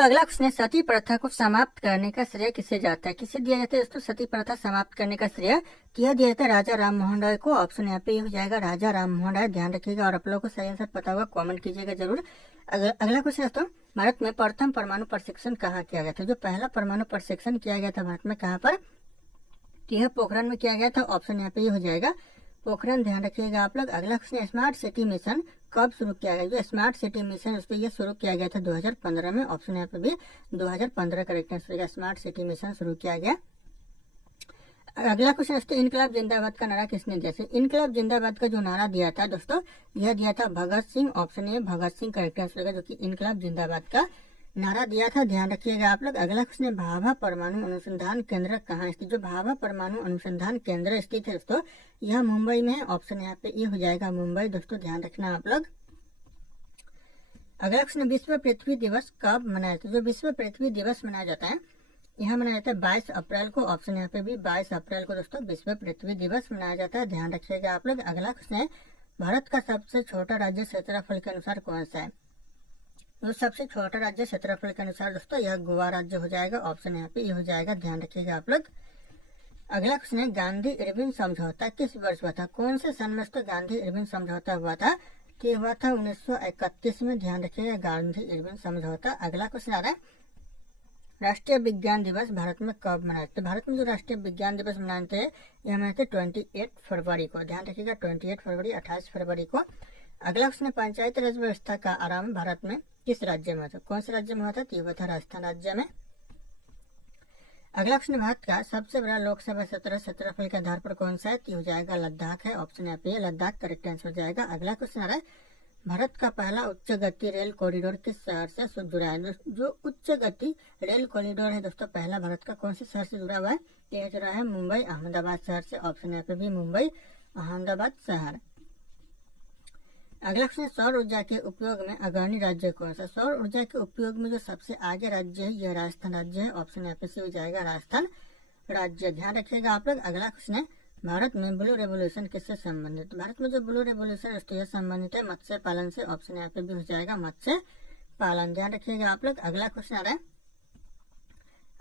दोस्तों अगला क्वेश्चन है, सती प्रथा को समाप्त करने का श्रेय किसे जाता है? किसे दिया जाता है दोस्तों सती प्रथा समाप्त करने का श्रेय? किया दिया जाता है राजा राम मोहन राय को। ऑप्शन यहाँ पे हो जाएगा राजा राम मोहन राय। ध्यान रखिएगा और आप लोगों को सही आंसर पता होगा, कमेंट कीजिएगा जरूर। अगला क्वेश्चन दोस्तों, भारत में प्रथम परमाणु परीक्षण कहाँ किया गया था? जो पहला परमाणु परीक्षण किया गया था भारत में कहाँ पर? यह पोखरण में किया गया था। ऑप्शन यहाँ पे ये हो जाएगा पोखरण। ध्यान रखिएगा आप लोग। अगला क्वेश्चन, स्मार्ट सिटी मिशन कब शुरू किया गया? जो स्मार्ट सिटी मिशन उस पर यह शुरू किया गया था 2015 में। ऑप्शन यहाँ पे भी 2015 करेक्ट आंसर होगा। स्मार्ट सिटी मिशन शुरू किया गया। अगला क्वेश्चन दोस्तों, इनकलाब जिंदाबाद का नारा किसने दिया? इनकलाब जिंदाबाद का जो नारा दिया था दोस्तों, यह दिया था Bhagat Singh. Option A Bhagat Singh correct answer होगा, जो कि इनकलाब जिंदाबाद का नारा दिया था। ध्यान रखिएगा आप लोग। अगला क्वेश्चन है, भाभा परमाणु अनुसंधान केंद्र कहाँ स्थित? जो भाभा परमाणु अनुसंधान केंद्र स्थित है दोस्तों, यह मुंबई में है। ऑप्शन यहाँ पे ये हो जाएगा मुंबई। दोस्तों ध्यान रखना आप लोग। अगला क्वेश्चन, विश्व पृथ्वी दिवस कब मनाया जाता है? जो विश्व पृथ्वी दिवस मनाया जाता है, यह मनाया जाता है 22 अप्रैल को। ऑप्शन यहाँ पे भी 22 अप्रैल को दोस्तों विश्व पृथ्वी दिवस मनाया जाता है। ध्यान रखिएगा आप लोग। अगला क्वेश्चन है, भारत का सबसे छोटा राज्य क्षेत्रफल के अनुसार कौन सा है? जो सबसे छोटा राज्य क्षेत्रफल के अनुसार दोस्तों, यह गोवा राज्य हो जाएगा। ऑप्शन यहाँ पे ये हो जाएगा। ध्यान रखिएगा आप लोग। अगला क्वेश्चन है, गांधी इरविन समझौता किस वर्ष हुआ था? कौन से सन में दोस्तों गांधी इरविन समझौता हुआ था? ये हुआ था 1931 में। ध्यान रखिएगा गांधी इरविन समझौता। अगला क्वेश्चन आ रहा है, राष्ट्रीय विज्ञान दिवस भारत में कब मनाते? भारत में जो राष्ट्रीय विज्ञान दिवस मनाते हैं, यह मनाते 28 फरवरी को। ध्यान रखिएगा 28 फरवरी 28 फरवरी को। अगला क्वेश्चन, पंचायत राज व्यवस्था का आरंभ भारत में किस राज्य में हुआ था? कौन से राज्य में हुआ था? तो हुआ था राजस्थान राज्य में। अगला क्वेश्चन, भारत का सबसे बड़ा लोकसभा क्षेत्रफल के आधार पर कौन सा है? तो हो जाएगा लद्दाख है। ऑप्शन यहाँ पे लद्दाख करेक्ट आंसर हो जाएगा। अगला क्वेश्चन आ रहा है, भारत का पहला उच्च गति रेल कॉरिडोर किस शहर से जुड़ा है? जो उच्च गति रेल कॉरिडोर है दोस्तों, पहला भारत का कौन से शहर से जुड़ा हुआ है? यह जुड़ा है मुंबई अहमदाबाद शहर से। ऑप्शन यहाँ पे भी मुंबई अहमदाबाद शहर। अगला क्वेश्चन, सौर ऊर्जा के उपयोग में अग्रणी राज्य कौन सा? सौर ऊर्जा के उपयोग में जो सबसे आगे राज्य है, यह राजस्थान राज्य है। ऑप्शन यहाँ पे से हो जाएगा राजस्थान राज्य। ध्यान रखिएगा आप लोग। अगला क्वेश्चन है, भारत में ब्लू रेवोल्यूशन किससे संबंधित? भारत में जो ब्लू रेवोल्यूशन है यह संबंधित है मत्स्य पालन से। ऑप्शन यहाँ पे भी हो जाएगा मत्स्य पालन। ध्यान रखिएगा आप लोग। अगला क्वेश्चन आ रहा है,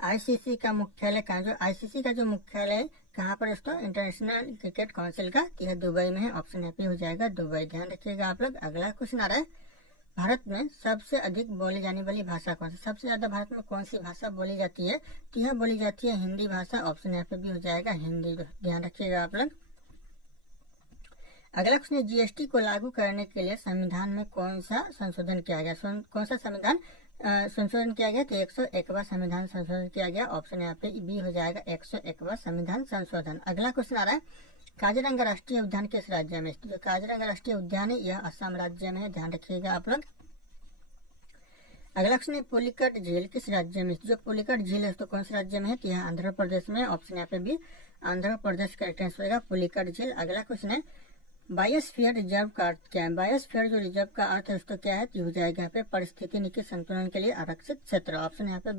आईसीसी का मुख्यालय कहाँ? जो आईसीसी का जो मुख्यालय कहाँ पर दोस्तों? इंटरनेशनल क्रिकेट काउंसिल का, यह दुबई में है। ऑप्शन यहाँ पे हो जाएगा दुबई। ध्यान रखिएगा आप लोग। अगला क्वेश्चन आ रहा है, भारत में सबसे अधिक बोली जाने वाली भाषा कौन सी? सबसे ज्यादा भारत में कौन सी भाषा बोली जाती है? तो यह बोली जाती है हिंदी भाषा। ऑप्शन यहाँ पे भी हो जाएगा हिंदी। ध्यान रखिएगा आप लोग। अगला क्वेश्चन, जीएसटी को लागू करने के लिए संविधान में कौन सा संशोधन किया गया? कौन सा संविधान संशोधन किया गया? तो 101वां संविधान संशोधन किया गया। ऑप्शन यहाँ पे बी हो जाएगा 101वां संविधान संशोधन। अगला क्वेश्चन आ रहा है, काजीरंगा राष्ट्रीय उद्यान किस राज्य में स्थित है? काजीरंगा राष्ट्रीय उद्यान है यह असम राज्य में है। ध्यान रखिएगा आप लोग। अगला क्वेश्चन, पुलिकट झील किस राज्य में? जो पुलिकट झील है तो कौन से राज्य में है? तो यह आंध्र प्रदेश में। ऑप्शन यहाँ पे भी आंध्र प्रदेश करेक्ट आंसर होगा पुलिकट झील। अगला क्वेश्चन है, बायोस्फीयर रिजर्व का अर्थ क्या है? बायोस्फीयर जो रिजर्व का अर्थ है उसको क्या है? तो हो जाएगा यहाँ पे परिस्थितिकी संतुलन के लिए आरक्षित क्षेत्र। ऑप्शन यहाँ पे